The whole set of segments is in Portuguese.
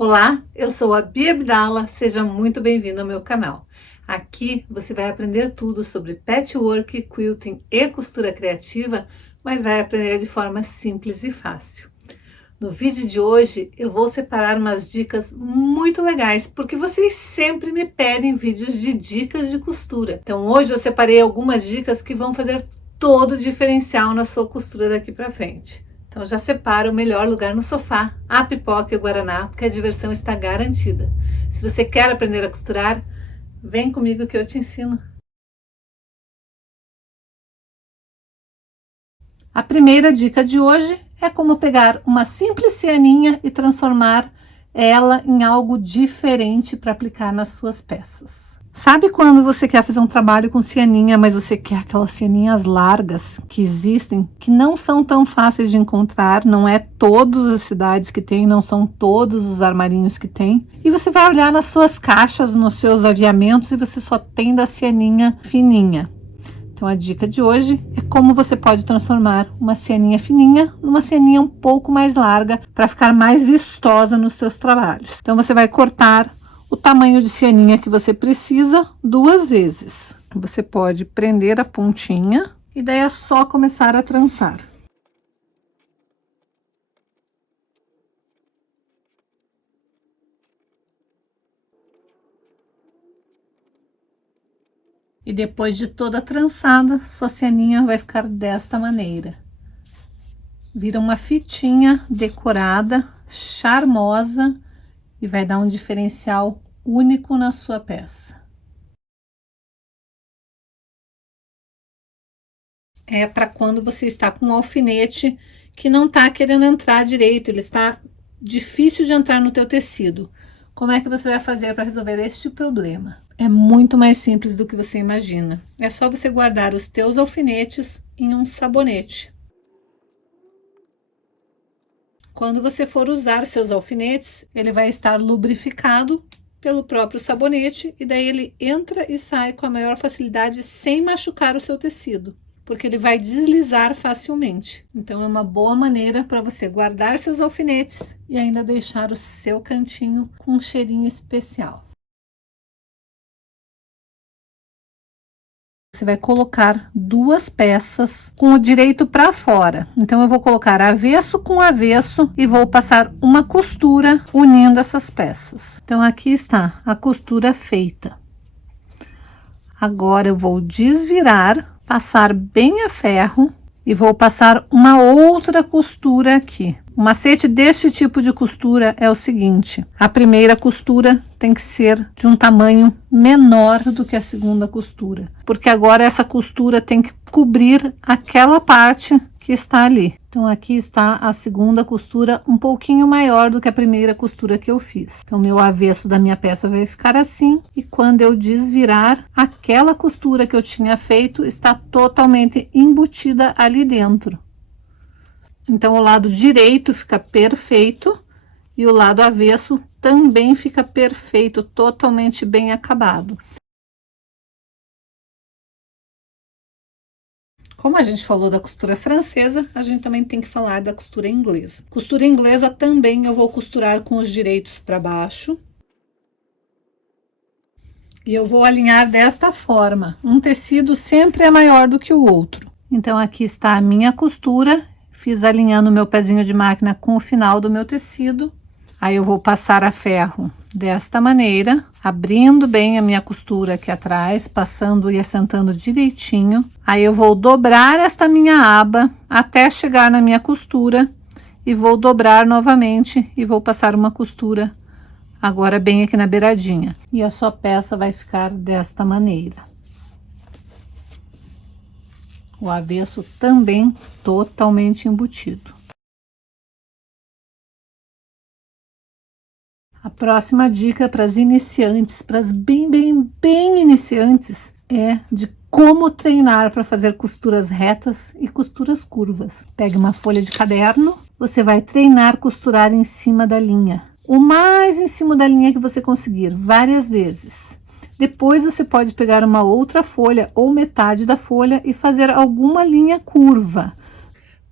Olá, eu sou a Bia Abdala, seja muito bem-vindo ao meu canal. Aqui você vai aprender tudo sobre patchwork, quilting e costura criativa, mas vai aprender de forma simples e fácil. No vídeo de hoje eu vou separar umas dicas muito legais, porque vocês sempre me pedem vídeos de dicas de costura. Então hoje eu separei algumas dicas que vão fazer todo o diferencial na sua costura daqui para frente. Então já separa o melhor lugar no sofá, a pipoca e o guaraná, porque a diversão está garantida. Se você quer aprender a costurar, vem comigo que eu te ensino. A primeira dica de hoje é como pegar uma simples cianinha e transformar ela em algo diferente para aplicar nas suas peças. Sabe quando você quer fazer um trabalho com cianinha, mas você quer aquelas cianinhas largas que existem, que não são tão fáceis de encontrar, não é todas as cidades que tem, não são todos os armarinhos que tem, e você vai olhar nas suas caixas, nos seus aviamentos, e você só tem da cianinha fininha. Então a dica de hoje é como você pode transformar uma cianinha fininha numa cianinha um pouco mais larga para ficar mais vistosa nos seus trabalhos. Então você vai cortar o tamanho de cianinha que você precisa 2 vezes. Você pode prender a pontinha e daí é só começar a trançar. E depois de toda a trançada, sua cianinha vai ficar desta maneira. Vira uma fitinha decorada, charmosa, e vai dar um diferencial único na sua peça. É para quando você está com um alfinete que não está querendo entrar direito, ele está difícil de entrar no teu tecido. Como é que você vai fazer para resolver este problema? É muito mais simples do que você imagina. É só você guardar os teus alfinetes em um sabonete. Quando você for usar seus alfinetes, ele vai estar lubrificado pelo próprio sabonete e daí ele entra e sai com a maior facilidade sem machucar o seu tecido, porque ele vai deslizar facilmente. Então é uma boa maneira para você guardar seus alfinetes e ainda deixar o seu cantinho com um cheirinho especial. Você vai colocar 2 peças com o direito para fora. Então eu vou colocar avesso com avesso e vou passar uma costura unindo essas peças. Então aqui está a costura feita. Agora eu vou desvirar, passar bem a ferro e vou passar uma outra costura aqui. O macete deste tipo de costura é o seguinte: a primeira costura tem que ser de um tamanho menor do que a segunda costura, porque agora essa costura tem que cobrir aquela parte que está ali. Então aqui está a segunda costura um pouquinho maior do que a primeira costura que eu fiz. Então meu avesso da minha peça vai ficar assim, e quando eu desvirar, aquela costura que eu tinha feito está totalmente embutida ali dentro. Então o lado direito fica perfeito e o lado avesso também fica perfeito, totalmente bem acabado. Como a gente falou da costura francesa, a gente também tem que falar da costura inglesa. Costura inglesa também eu vou costurar com os direitos para baixo. E eu vou alinhar desta forma. Um tecido sempre é maior do que o outro. Então aqui está a minha costura. Fiz alinhando o meu pezinho de máquina com o final do meu tecido. Aí eu vou passar a ferro desta maneira, abrindo bem a minha costura aqui atrás, passando e assentando direitinho. Aí eu vou dobrar esta minha aba até chegar na minha costura e vou dobrar novamente e vou passar uma costura agora bem aqui na beiradinha. E a sua peça vai ficar desta maneira. O avesso também totalmente embutido. A próxima dica para as iniciantes, para as bem iniciantes, é de como treinar para fazer costuras retas e costuras curvas. Pegue uma folha de caderno, você vai treinar costurar em cima da linha. O mais em cima da linha que você conseguir, várias vezes. Depois você pode pegar uma outra folha ou metade da folha e fazer alguma linha curva.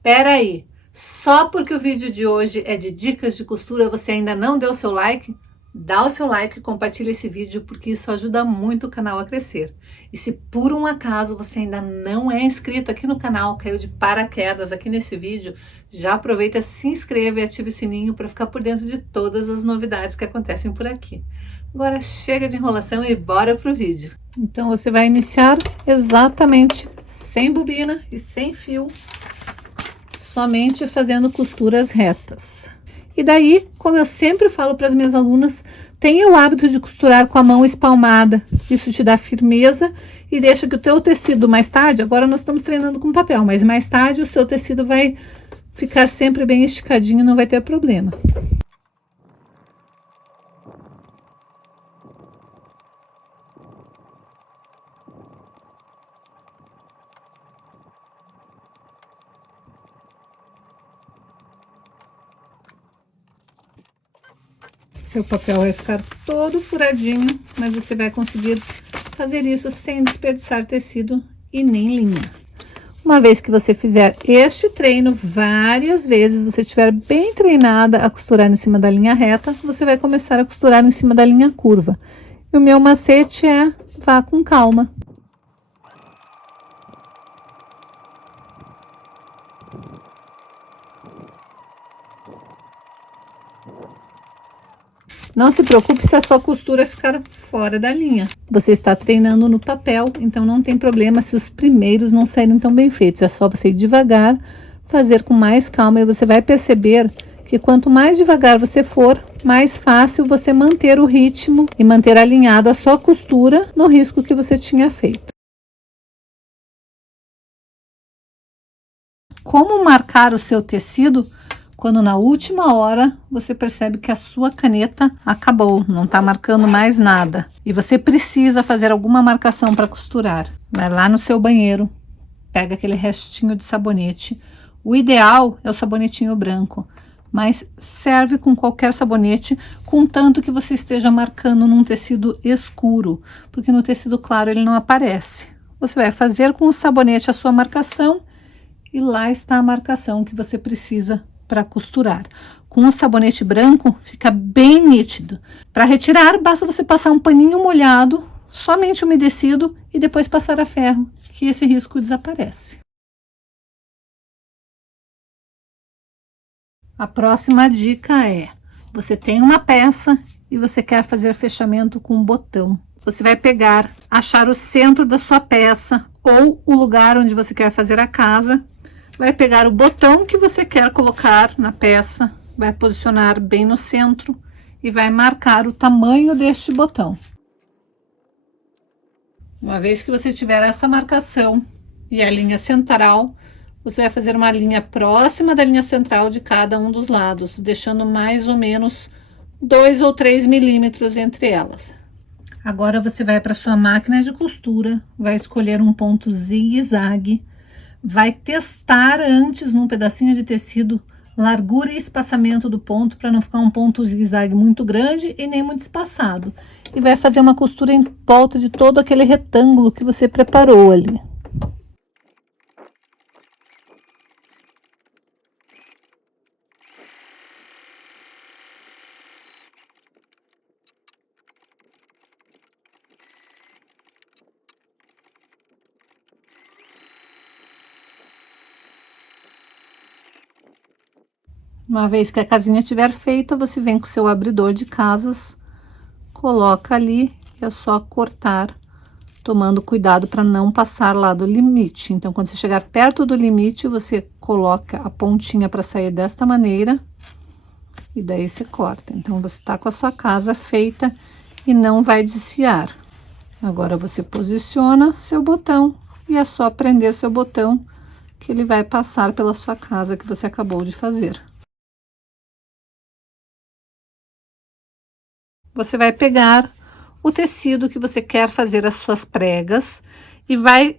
Pera aí, Só porque o vídeo de hoje é de dicas de costura, você ainda não deu seu like? Dá o seu like e compartilha esse vídeo, porque isso ajuda muito o canal a crescer. E se por um acaso você ainda não é inscrito aqui no canal, caiu de paraquedas aqui nesse vídeo, já aproveita, se inscreva e ative o sininho para ficar por dentro de todas as novidades que acontecem por aqui. Agora chega de enrolação e bora pro vídeo. Então você vai iniciar exatamente sem bobina e sem fio, somente fazendo costuras retas. E daí, como eu sempre falo para as minhas alunas, tenha o hábito de costurar com a mão espalmada. Isso te dá firmeza e deixa que o teu tecido mais tarde, agora nós estamos treinando com papel, mas mais tarde o seu tecido vai ficar sempre bem esticadinho, não vai ter problema. Seu papel vai ficar todo furadinho, mas você vai conseguir fazer isso sem desperdiçar tecido e nem linha. Uma vez que você fizer este treino várias vezes, você estiver bem treinada a costurar em cima da linha reta, você vai começar a costurar em cima da linha curva. E o meu macete é: vá com calma. Não se preocupe se a sua costura ficar fora da linha. Você está treinando no papel, então não tem problema se os primeiros não saírem tão bem feitos. É só você ir devagar, fazer com mais calma, e você vai perceber que quanto mais devagar você for, mais fácil você manter o ritmo e manter alinhado a sua costura no risco que você tinha feito. Como marcar o seu tecido? Quando na última hora você percebe que a sua caneta acabou, não está marcando mais nada e você precisa fazer alguma marcação para costurar, vai lá no seu banheiro, pega aquele restinho de sabonete. O ideal é o sabonetinho branco, mas serve com qualquer sabonete, contanto que você esteja marcando num tecido escuro, porque no tecido claro ele não aparece. Você vai fazer com o sabonete a sua marcação e lá está a marcação que você precisa para costurar. Com o sabonete branco fica bem nítido. Para retirar, basta você passar um paninho molhado, somente umedecido, e depois passar a ferro, que esse risco desaparece. A próxima dica é: você tem uma peça e você quer fazer fechamento com um botão. Você vai pegar, achar o centro da sua peça ou o lugar onde você quer fazer a casa. Vai pegar o botão que você quer colocar na peça, vai posicionar bem no centro e vai marcar o tamanho deste botão. Uma vez que você tiver essa marcação e a linha central, você vai fazer uma linha próxima da linha central de cada um dos lados, deixando mais ou menos 2 ou 3 milímetros entre elas. Agora você vai para sua máquina de costura, vai escolher um ponto zigue-zague, vai testar antes num pedacinho de tecido largura e espaçamento do ponto, para não ficar um ponto zigue-zague muito grande e nem muito espaçado. E vai fazer uma costura em volta de todo aquele retângulo que você preparou ali. Uma vez que a casinha estiver feita, você vem com o seu abridor de casas, coloca ali e é só cortar, tomando cuidado para não passar lá do limite. Então, quando você chegar perto do limite, você coloca a pontinha para sair desta maneira e daí você corta. Então, você está com a sua casa feita e não vai desfiar. Agora, você posiciona seu botão e é só prender seu botão que ele vai passar pela sua casa que você acabou de fazer. Você vai pegar o tecido que você quer fazer as suas pregas e vai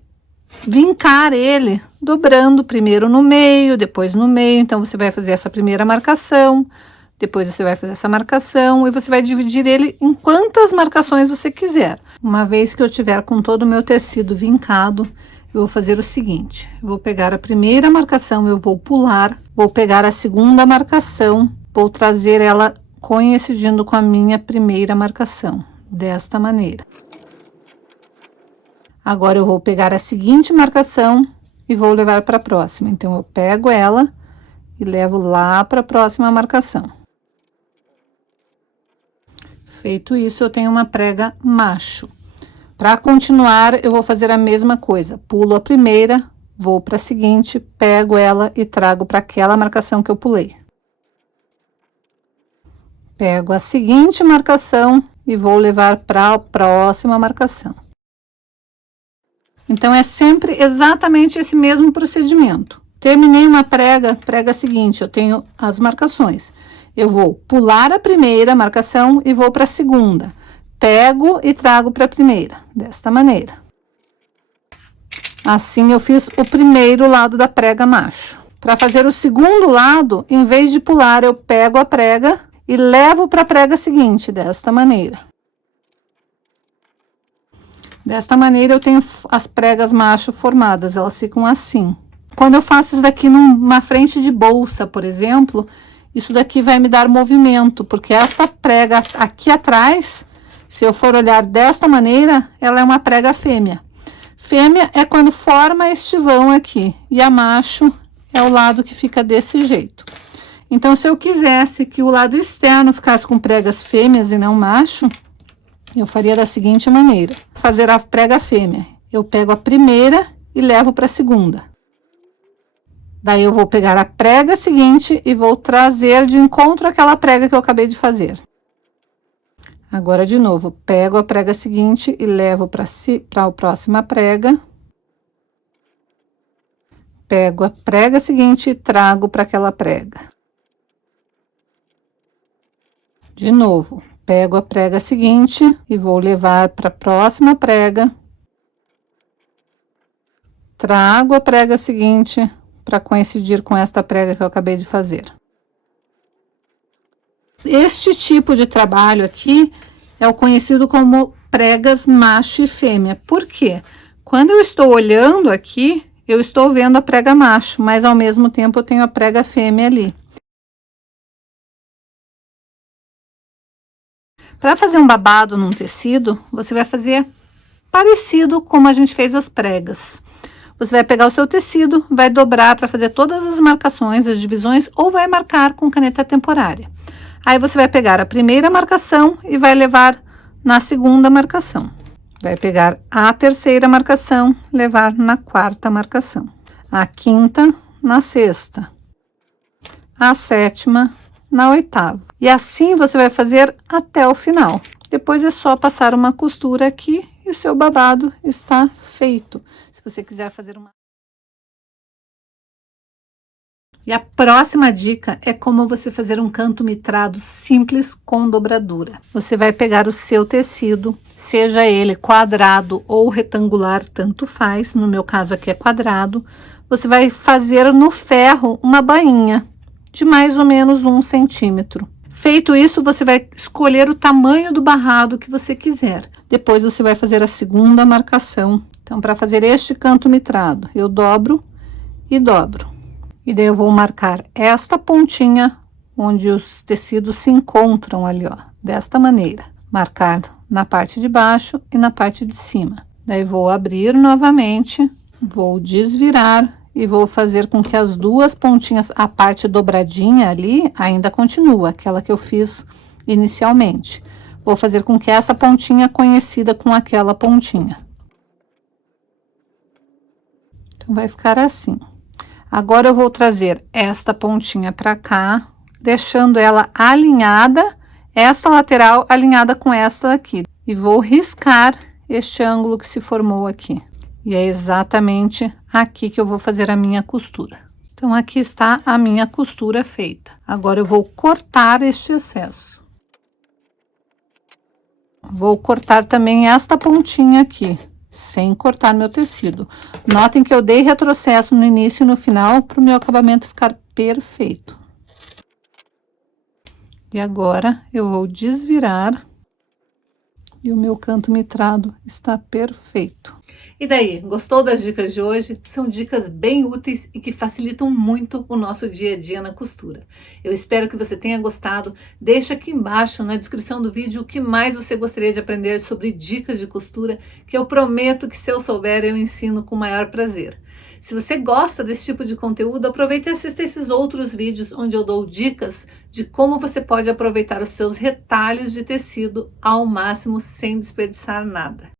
vincar ele, dobrando primeiro no meio, depois no meio. Então, você vai fazer essa primeira marcação, depois você vai fazer essa marcação e você vai dividir ele em quantas marcações você quiser. Uma vez que eu tiver com todo o meu tecido vincado, eu vou fazer o seguinte, eu vou pegar a primeira marcação, eu vou pular, vou pegar a segunda marcação, vou trazer ela coincidindo com a minha primeira marcação, desta maneira. Agora eu vou pegar a seguinte marcação e vou levar para a próxima. Então, eu pego ela e levo lá para a próxima marcação. Feito isso, eu tenho uma prega macho. Para continuar, eu vou fazer a mesma coisa. Pulo a primeira, vou para a seguinte, pego ela e trago para aquela marcação que eu pulei. Pego a seguinte marcação e vou levar para a próxima marcação. Então, é sempre exatamente esse mesmo procedimento. Terminei uma prega, prega seguinte, eu tenho as marcações. Eu vou pular a primeira marcação e vou para a segunda. Pego e trago para a primeira, desta maneira. Assim, eu fiz o primeiro lado da prega macho. Para fazer o segundo lado, em vez de pular, eu pego a prega e levo para a prega seguinte, desta maneira. Desta maneira, eu tenho as pregas macho formadas, elas ficam assim. Quando eu faço isso daqui numa frente de bolsa, por exemplo, isso daqui vai me dar movimento, porque essa prega aqui atrás, se eu for olhar desta maneira, ela é uma prega fêmea. Fêmea é quando forma este vão aqui, e a macho é o lado que fica desse jeito. Então, se eu quisesse que o lado externo ficasse com pregas fêmeas e não macho, eu faria da seguinte maneira. Fazer a prega fêmea. Eu pego a primeira e levo para a segunda. Daí, eu vou pegar a prega seguinte e vou trazer de encontro àquela prega que eu acabei de fazer. Agora, de novo, pego a prega seguinte e levo para a próxima prega. Pego a prega seguinte e trago para aquela prega. De novo, pego a prega seguinte e vou levar para a próxima prega. Trago a prega seguinte para coincidir com esta prega que eu acabei de fazer. Este tipo de trabalho aqui é o conhecido como pregas macho e fêmea. Por quê? Quando eu estou olhando aqui, eu estou vendo a prega macho, mas ao mesmo tempo eu tenho a prega fêmea ali. Para fazer um babado num tecido, você vai fazer parecido como a gente fez as pregas. Você vai pegar o seu tecido, vai dobrar para fazer todas as marcações, as divisões, ou vai marcar com caneta temporária. Aí, você vai pegar a primeira marcação e vai levar na segunda marcação. Vai pegar a terceira marcação, levar na quarta marcação. A quinta, na sexta. A sétima, na oitava. E assim você vai fazer até o final. Depois é só passar uma costura aqui e o seu babado está feito. Se você quiser fazer uma... E a próxima dica é como você fazer um canto mitrado simples com dobradura. Você vai pegar o seu tecido, seja ele quadrado ou retangular, tanto faz. No meu caso aqui é quadrado. Você vai fazer no ferro uma bainha de mais ou menos 1 centímetro. Feito isso, você vai escolher o tamanho do barrado que você quiser. Depois você vai fazer a segunda marcação. Então, para fazer este canto mitrado, eu dobro e dobro. E daí eu vou marcar esta pontinha onde os tecidos se encontram ali, ó, desta maneira. Marcar na parte de baixo e na parte de cima. Daí vou abrir novamente, vou desvirar e vou fazer com que as duas pontinhas, a parte dobradinha ali, ainda continua, aquela que eu fiz inicialmente. Vou fazer com que essa pontinha coincida com aquela pontinha. Então, vai ficar assim. Agora, eu vou trazer esta pontinha para cá, deixando ela alinhada, essa lateral alinhada com esta aqui. E vou riscar este ângulo que se formou aqui. E é exatamente aqui que eu vou fazer a minha costura. Então, aqui está a minha costura feita. Agora, eu vou cortar este excesso. Vou cortar também esta pontinha aqui, sem cortar meu tecido. Notem que eu dei retrocesso no início e no final para o meu acabamento ficar perfeito. E agora, eu vou desvirar E o meu canto mitrado está perfeito. E daí, gostou das dicas de hoje? São dicas bem úteis e que facilitam muito o nosso dia a dia na costura. Eu espero que você tenha gostado. Deixa aqui embaixo na descrição do vídeo o que mais você gostaria de aprender sobre dicas de costura, que eu prometo que se eu souber eu ensino com o maior prazer. Se você gosta desse tipo de conteúdo, aproveite e assista esses outros vídeos onde eu dou dicas de como você pode aproveitar os seus retalhos de tecido ao máximo sem desperdiçar nada.